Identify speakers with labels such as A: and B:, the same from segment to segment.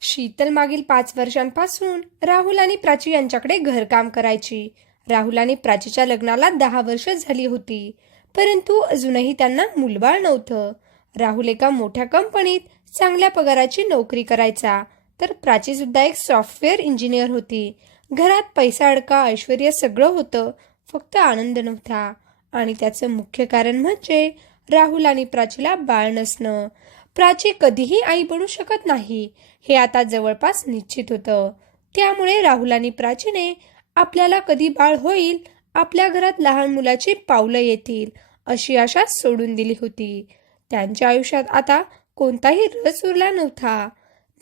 A: शीतल मागील पाच वर्षांपासून राहुल आणि प्राची यांच्याकडे घरकाम करायची. राहुल आणि प्राचीच्या लग्नाला दहा वर्ष झाली होती परंतु अजूनही त्यांना मुलबाळ नव्हतं. राहुल एका मोठ्या कंपनीत चांगल्या पगाराची नोकरी करायचा तर प्राची सुद्धा एक सॉफ्टवेअर इंजिनियर होती. घरात पैसा अडका ऐश्वर सगळं होतं फक्त आनंद नव्हता. आणि त्याचं मुख्य कारण म्हणजे राहुल आणि प्राचीला बाळ नसणं. प्राची कधीही आई बनू शकत नाही. हे आता जवळपास निश्चित होतं. त्यामुळे राहुल आणि प्राचीने आपल्याला कधी बाळ होईल आपल्या घरात लहान मुलाची पावलं येतील अशी आशा सोडून दिली होती. त्यांच्या आयुष्यात आता कोणताही रस उरला नव्हता.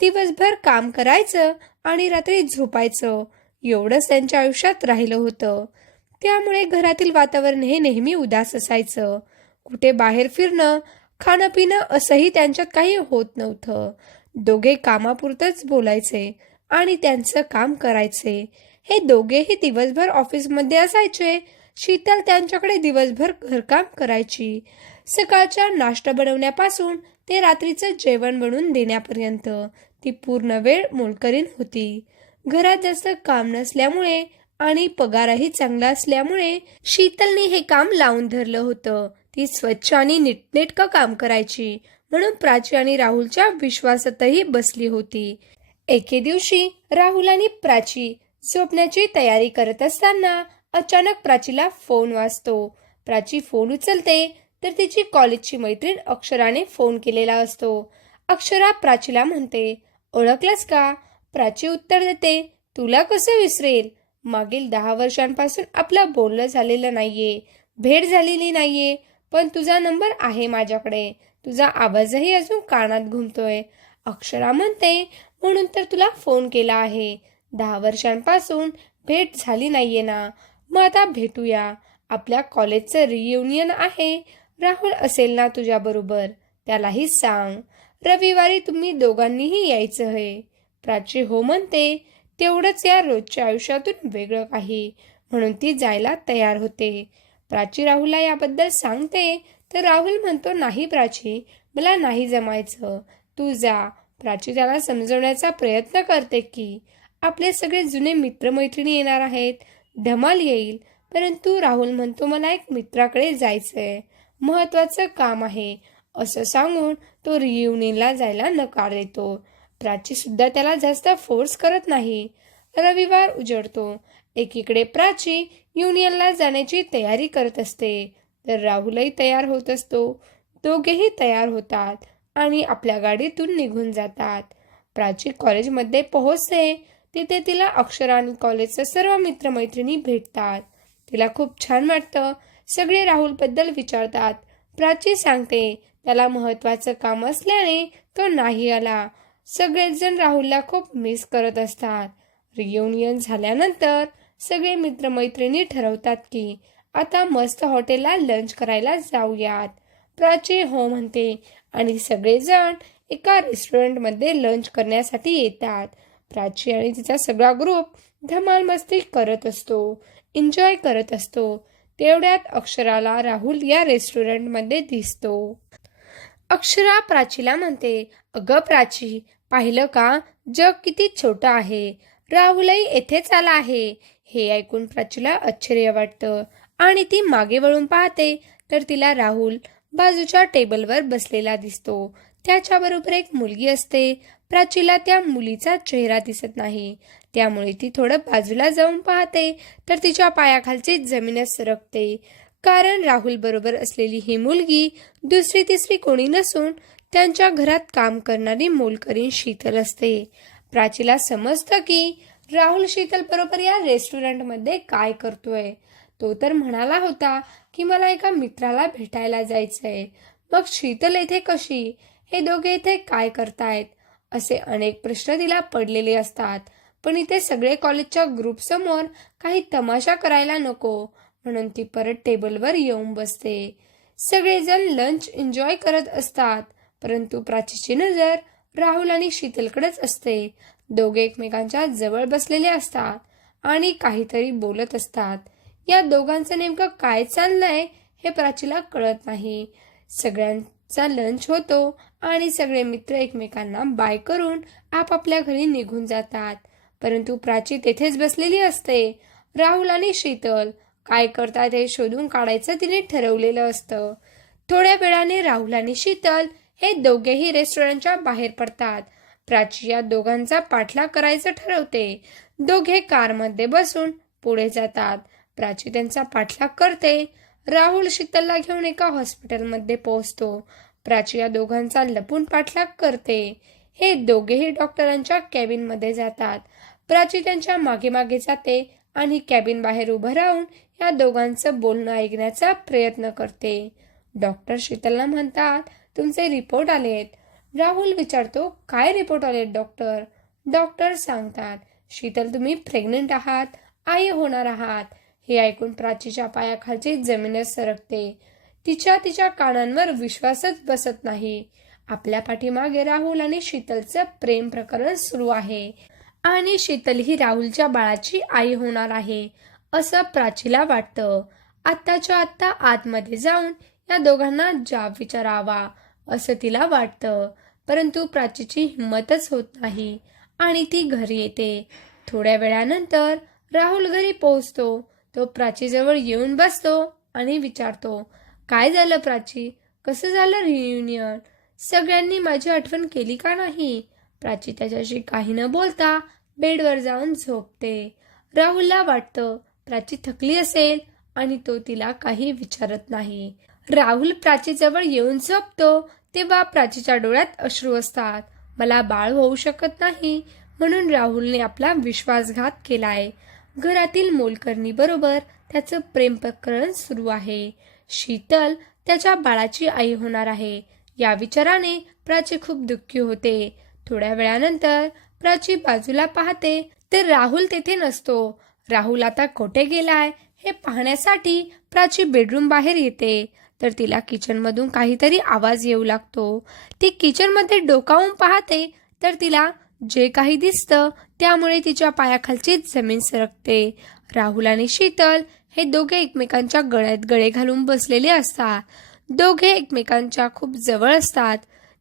A: दिवसभर काम करायचं आणि रात्री झोपायचं एवढंच त्यांच्या आयुष्यात राहिलं होतं. त्यामुळे घरातील वातावरण हे नेहमी उदास असायचं. कुठे बाहेर फिरणं खाणं पिणं असंही त्यांच्यात काही होत नव्हतं. दोघे कामापुरतंच बोलायचे आणि त्यांचं काम करायचे. हे दोघेही दिवसभर ऑफिसमध्ये असायचे. शीतल त्यांच्याकडे दिवसभर घरकाम करायची. सकाळच्या नाश्ता बनवण्यापासून ते रात्रीचं जेवण बनवून देण्यापर्यंत ती पूर्ण वेळ मोलकरीण होती. घरात जास्त काम नसल्यामुळे आणि पगारही चांगला असल्यामुळे शीतलने हे काम लावून धरलं होतं. ती स्वच्छ आणि नीटनेटकं काम करायची म्हणून प्राची आणि राहुलच्या विश्वासातही बसली होती. एके दिवशी राहुल आणि प्राची झोपण्याची तयारी करत असताना अचानक प्राचीला फोन वाजतो. प्राची फोन उचलते तर तिची कॉलेजची मैत्रीण अक्षराने फोन केलेला असतो. अक्षरा प्राचीला म्हणते ओळखलास का प्राची उत्तर देते तुला कसं विसरेल? मागील दहा वर्षांपासून आपलं बोलणं झालेलं नाहीये भेट झालेली नाहीये पण तुझा नंबर आहे माझ्याकडे. तुझा आवाजही अजून कानात घुमतोय. अक्षरा म्हणते म्हणून तर तुला फोन केला आहे. दहा वर्षांपासून भेट झाली नाहीये ना. मग आता भेटूया. आपल्या कॉलेजचं रियुनियन आहे. राहुल असेल ना तुझ्याबरोबर त्यालाही सांग. रविवारी तुम्ही दोघांनीही यायचं आहे. प्राची हो म्हणते तेवढंच या रोजच्या आयुष्यातून वेगळं काही. म्हणून ती जायला तयार होते. प्राची राहुलला याबद्दल सांगते? तर राहुल म्हणतो नाही प्राची मला नाही जमायचं. तू जा. प्राची त्याला समजवण्याचा प्रयत्न करते की आपले सगळे जुने मित्रमैत्रिणी येणार आहेत. धमाल येईल परंतु राहुल म्हणतो मला एक मित्राकडे जायचंय. महत्वाचं काम आहे. असं सांगून तो रियुनियनला जायला नकार देतो. प्राची सुद्धा त्याला जास्त फोर्स करत नाही. रविवार उजडतो. एकीकडे प्राची युनियनला जाण्याची तयारी करत असते. तर राहुलही तयार होत असतो. दोघेही तयार होतात आणि आपल्या गाडीतून निघून जातात. प्राची कॉलेजमध्ये पोहोचते. तिथे तिला अक्षरा आणि कॉलेजच्या सर्व मित्रमैत्रिणी भेटतात. तिला खूप छान वाटतं. सगळे राहुलबद्दल विचारतात. प्राची सांगते त्याला महत्वाचं काम असल्याने तो नाही आला. सगळेजण राहुलला खूप मिस करत असतात. रियुनियन झाल्यानंतर सगळे मित्रमैत्रिणी ठरवतात की आता मस्त हॉटेलला लंच करायला जाऊयात. प्राची हो म्हणते आणि सगळेजण एका रेस्टॉरंटमध्ये लंच करण्यासाठी येतात. प्राची आणि तिचा सगळा ग्रुप धमाल मस्ती करत असतो एन्जॉय करत असतो. तेवढ्यात अक्षराला राहुल या रेस्टॉरंटमध्ये दिसतो. अक्षरा प्राचीला म्हणते अगं प्राची पाहिलं का? जग किती छोटं आहे. राहुलही येथेच आला आहे. हे ऐकून प्राचीला आश्चर्य वाटतं. आणि ती मागे वळून पाहते तर तिला राहुल बाजूच्या टेबलवर बसलेला दिसतो. त्याच्याबरोबर एक मुलगी असते. प्राचीला त्या मुलीचा चेहरा दिसत नाही. त्यामुळे ती थोडं बाजूला जाऊन पाहते तर तिच्या पायाखालची जमीनच सरकते. कारण राहुल बरोबर असलेली ही मुलगी दुसरी तिसरी कोणी नसून त्यांच्या घरात काम करणारी मोलकरीण शीतल असते. प्राचीला समजतं की राहुल शीतल बरोबर या रेस्टॉरंटमध्ये काय करतोय? तो तर म्हणाला होता की मला एका मित्राला भेटायला जायचंय. मग शीतल येथे कशी? हे दोघे इथे काय करतायत? असे अनेक प्रश्न तिला पडलेले असतात. पण इथे सगळे कॉलेजच्या ग्रुप समोर काही तमाशा करायला नको म्हणून ती परत टेबलवर येऊन बसते. सगळेजण लंच एन्जॉय करत असतात परंतु प्राचीची नजर राहुल आणि शीतलकडेच असते. दोघे एकमेकांच्या जवळ बसलेले असतात आणि काहीतरी बोलत असतात. या दोघांचं नेमकं काय चाललंय हे प्राचीला कळत नाही. सगळ्यांचा लंच होतो आणि सगळे मित्र एकमेकांना बाय करून आपापल्या घरी निघून जातात. परंतु प्राची तेथेच बसलेली असते. राहुल आणि शीतल काय करतात हे शोधून काढायचं तिने ठरवलेलं असतं. थोड्या वेळाने राहुल आणि शीतल हे दोघेही रेस्टॉरंटच्या बाहेर पडतात. प्राची या दोघांचा पाठलाग करायचं ठरवते. दोघे कारमध्ये बसून पुढे जातात. प्राची त्यांचा पाठलाग करते. राहुल शीतलला घेऊन एका हॉस्पिटलमध्ये पोहोचतो. प्राची या दोघांचा लपून पाठलाग करते. हे दोघेही डॉक्टरांच्या कॅबिनमध्ये जातात. प्राची त्यांच्या मागे मागे जाते आणि कॅबिन बाहेर उभं राहून या दोघांचं बोलणं ऐकण्याचा प्रयत्न करते. डॉक्टर शीतलला म्हणतात तुमचे रिपोर्ट आलेत. राहुल विचारतो काय रिपोर्ट आले डॉक्टर डॉक्टर सांगतात शीतल तुम्ही प्रेग्नंट आहात आई होणार आहात. हे ऐकून प्राचीच्या पायाखालची जमीनच सरकते. तिच्या तिच्या कानांवर विश्वासच बसत नाही. आपल्या पाठीमागे राहुल आणि शीतलचं प्रेम प्रकरण सुरू आहे. आणि शीतल ही राहुलच्या बाळाची आई होणार आहे असं प्राचीला वाटतं. आत्ताच्या आत्ता आतमध्ये जाऊन या दोघांना जाब विचारावा असं तिला वाटतं. परंतु प्राचीची हिंमतच होत नाही आणि ती घरी येते. थोड्या वेळानंतर राहुल घरी पोहोचतो. तो प्राचीजवळ येऊन बसतो आणि विचारतो काय झालं प्राची? कसं झालं रियुनियन सगळ्यांनी माझी आठवण केली का नाही? प्राची त्याच्याशी काही न बोलता बेडवर जाऊन झोपते. राहुलला वाटतं प्राची थकली असेल आणि तो तिला काही विचारत नाही. राहुल प्राचीजवळ येऊन झोपतो तेव्हा प्राचीच्या डोळ्यात अश्रू असतात. मला बाळ होऊ शकत नाही म्हणून राहुलने आपला विश्वासघात केलाय. घरातील मोलकर्णीबरोबर त्याचं प्रेम प्रकरण सुरू आहे. शीतल त्याच्या बाळाची आई होणार आहे. या विचाराने प्राची खूप दुःखी होते. थोड्या वेळानंतर प्राची बाजूला पाहते तर राहुल तेथे नसतो. राहुल आता कोठे गेलाय हे पाहण्यासाठी प्राची बेडरूम बाहेर येते. तर तिला किचनमधून काहीतरी आवाज येऊ लागतो. ती किचनमध्ये डोकावून पाहते तर तिला जे काही दिसतं त्यामुळे तिच्या पायाखालची जमीन सरकते. राहुल आणि शीतल हे दोघे एकमेकांच्या गळ्यात गळे घालून बसलेले असतात. दोघे एकमेकांच्या खूप जवळ असतात.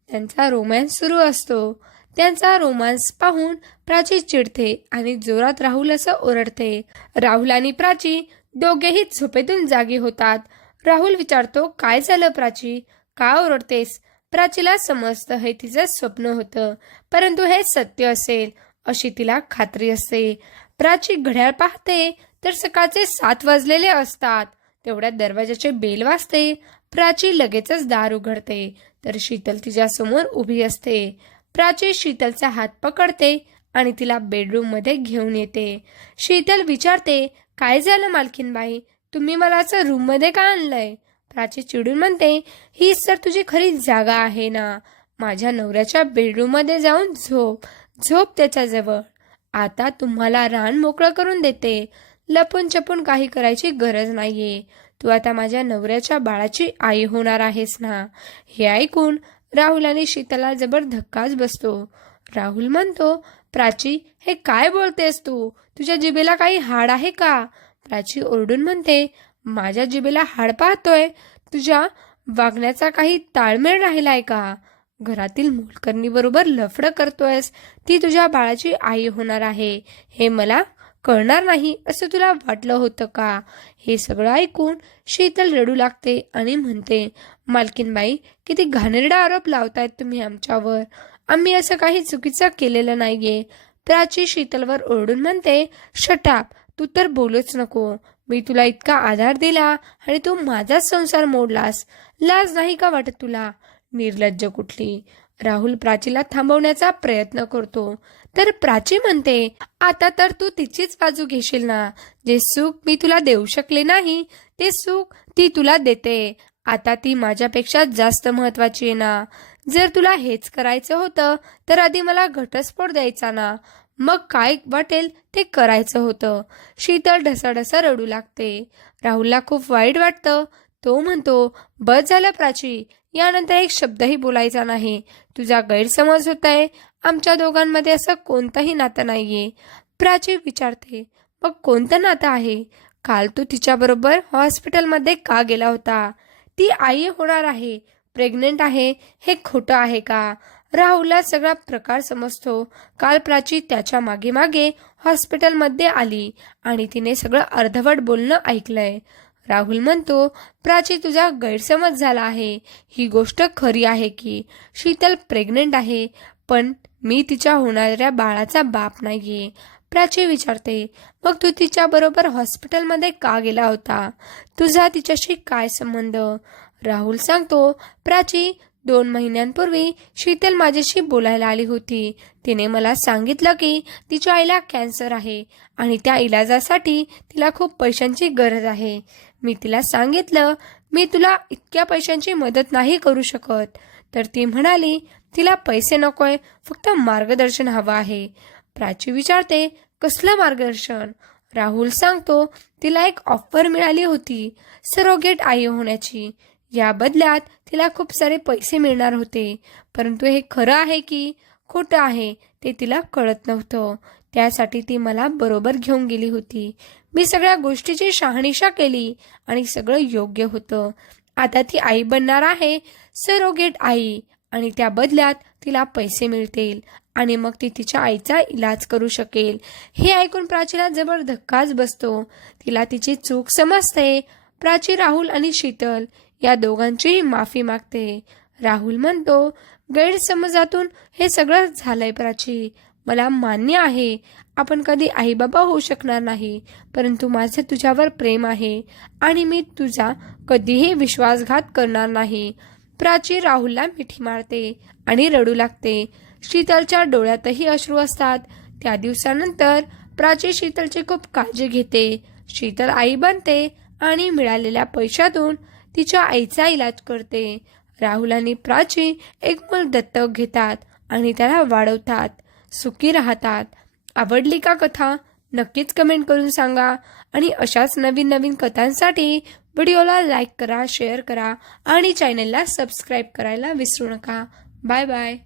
A: त्यांचा रोमॅन्स सुरू असतो. त्यांचा रोमांस पाहून प्राची चिडते आणि जोरात राहुल असं ओरडते. राहुल आणि प्राची दोघेही झोपेतून जागी होतात. राहुल विचारतो काय झालं प्राची? का ओरडतेस? प्राचीला समजतं हे तिचं स्वप्न होतं परंतु हे सत्य असेल अशी तिला खात्री असते. प्राची घड्याळ पाहते तर सकाळचे सात वाजलेले असतात. तेवढ्या दरवाजाचे बेल वाजते. प्राची लगेचच दार उघडते तर शीतल तिच्या समोर उभी असते. प्राची शीतलचा हात पकडते आणि तिला बेडरूममध्ये घेऊन येते. शीतल विचारते काय झालं मालकीनबाई? तुम्ही मला असं रूममध्ये का आणलंय? प्राची चिडून म्हणते हीच तर तुझी खरी जागा आहे ना. माझ्या नवऱ्याच्या बेडरूममध्ये जाऊन झोप. झोप त्याच्याजवळ. आता तुम्हाला रान मोकळं करून देते. लपून छपून काही करायची गरज नाहीये. तू आता माझ्या नवऱ्याच्या बाळाची आई होणार आहेस ना. हे ऐकून राहुल आणि शीतला जबर धक्काच बसतो. राहुल म्हणतो प्राची हे काय बोलतेस तू? तुझ्या जिभेला काही हाड आहे का? प्राची ओरडून म्हणते माझ्या जिभेला हाड पाहतोय. तुझ्या वागण्याचा काही ताळमेळ राहिलाय का? घरातील मोलकर्णी बरोबर लफडं करतोयस. ती तुझ्या बाळाची आई होणार आहे. हे मला कळणार नाही. असं तुला वाटलं होतं का? हे सगळं ऐकून शीतल रडू लागते आणि म्हणते मालकीनबाई किती घाणेरडा आरोप लावतायत तुम्ही आमच्यावर. आम्ही असं काही चुकीचं केलेलं नाहीये. प्राची शीतलवर ओरडून म्हणते शटाप. तू तर बोलूच नको. मी तुला इतका आधार दिला आणि तू माझाच संसार मोडलास. लाज नाही का वाटत तुला? निर्लज्ज कुठली? राहुल प्राचीला थांबवण्याचा प्रयत्न करतो. तर प्राची म्हणते आता तर तू तिचीच बाजू घेशील ना. जे सुख मी तुला देऊ शकले नाही ते सुख ती तुला देते. आता ती माझ्यापेक्षा जास्त महत्वाची आहे ना. जर तुला हेच करायचं होतं तर आधी मला घटस्फोट द्यायचा ना. मग काय वाटेल ते करायचं होतं. शीतल ढसाढसा रडू लागते. राहुलला खूप वाईट वाटतं. तो म्हणतो बस झालं प्राची. यानंतर एक शब्दही बोलायचा नाही. तुझा गैरसमज होत आहे आमच्या दोघांमध्ये असं कोणतंही नातं नाहीये. प्राची विचारते मग कोणतं नातं आहे? काल तू तिच्याबरोबर हॉस्पिटलमध्ये का गेला होता? ती आई होणार आहे. प्रेग्नेंट आहे. हे खोटं आहे का? राहुलला सगळा प्रकार समजतो. काल प्राची त्याच्यामागे मागे हॉस्पिटलमध्ये आली आणि तिने सगळं अर्धवट बोलणं ऐकलंय. राहुल म्हणतो प्राची तुझा गैरसमज झाला आहे. ही गोष्ट खरी आहे की शीतल प्रेग्नेंट आहे पण मी तिच्या होणाऱ्या बाळाचा बाप नाहीये. प्राची विचारते मग तू तिच्या बरोबर हॉस्पिटलमध्ये का गेला होता? तुझा तिच्याशी काय संबंध? राहुल सांगतो प्राची दोन महिन्यांपूर्वी शीतल माझ्याशी बोलायला आली होती. तिने मला सांगितलं की तिच्या आईला कॅन्सर आहे आणि त्या इलाजासाठी तिला खूप पैशांची गरज आहे. मी तिला सांगितलं मी तुला इतक्या पैशांची मदत नाही करू शकत. तर ती म्हणाली तिला पैसे नकोय फक्त मार्गदर्शन हवं आहे. प्राची विचारते कसलं मार्गदर्शन? राहुल सांगतो तिला एक ऑफर मिळाली होती सरोगेट आई होण्याची. या बदल्यात तिला खूप सारे पैसे मिळणार होते. परंतु हे खरं आहे की खोटं आहे ते तिला कळत नव्हतं. त्यासाठी ती मला बरोबर घेऊन गेली होती. मी सगळ्या गोष्टीची शहानिशा केली आणि सगळं योग्य होतं. आता ती आई बनणार आहे सरोगेट आई. आणि त्या बदल्यात तिला पैसे मिळतील आणि मग ती तिच्या आईचा इलाज करू शकेल. हे ऐकून प्राचीला जबर धक्काच बसतो. तिला तिची चूक समजते. प्राची राहुल आणि शीतल या दोघांचीही माफी मागते. राहुल म्हणतो गैरसमजातून हे सगळं झालंय प्राची. मला मान्य आहे. आपण कधी आईबाबा होऊ शकणार नाही परंतु माझं तुझ्यावर प्रेम आहे आणि मी तुझा कधीही विश्वासघात करणार नाही. प्राची राहुलला मिठी मारते आणि रडू लागते. शीतलच्या डोळ्यातही अश्रू असतात. त्या दिवसानंतर प्राची शीतलची खूप काळजी घेते. शीतल आई बनते आणि मिळालेल्या पैशातून तिच्या आईचा इलाज करते. राहुल आणि प्राची एक मूल दत्तक घेतात आणि त्याला वाढवतात. सुखी राहतात. आवडली का कथा? नक्कीच कमेंट करून सांगा. आणि अशाच नवीन नवीन कथांसाठी व्हिडिओला लाईक करा शेअर करा आणि चॅनलला सबस्क्राईब करायला विसरू नका. Bye bye.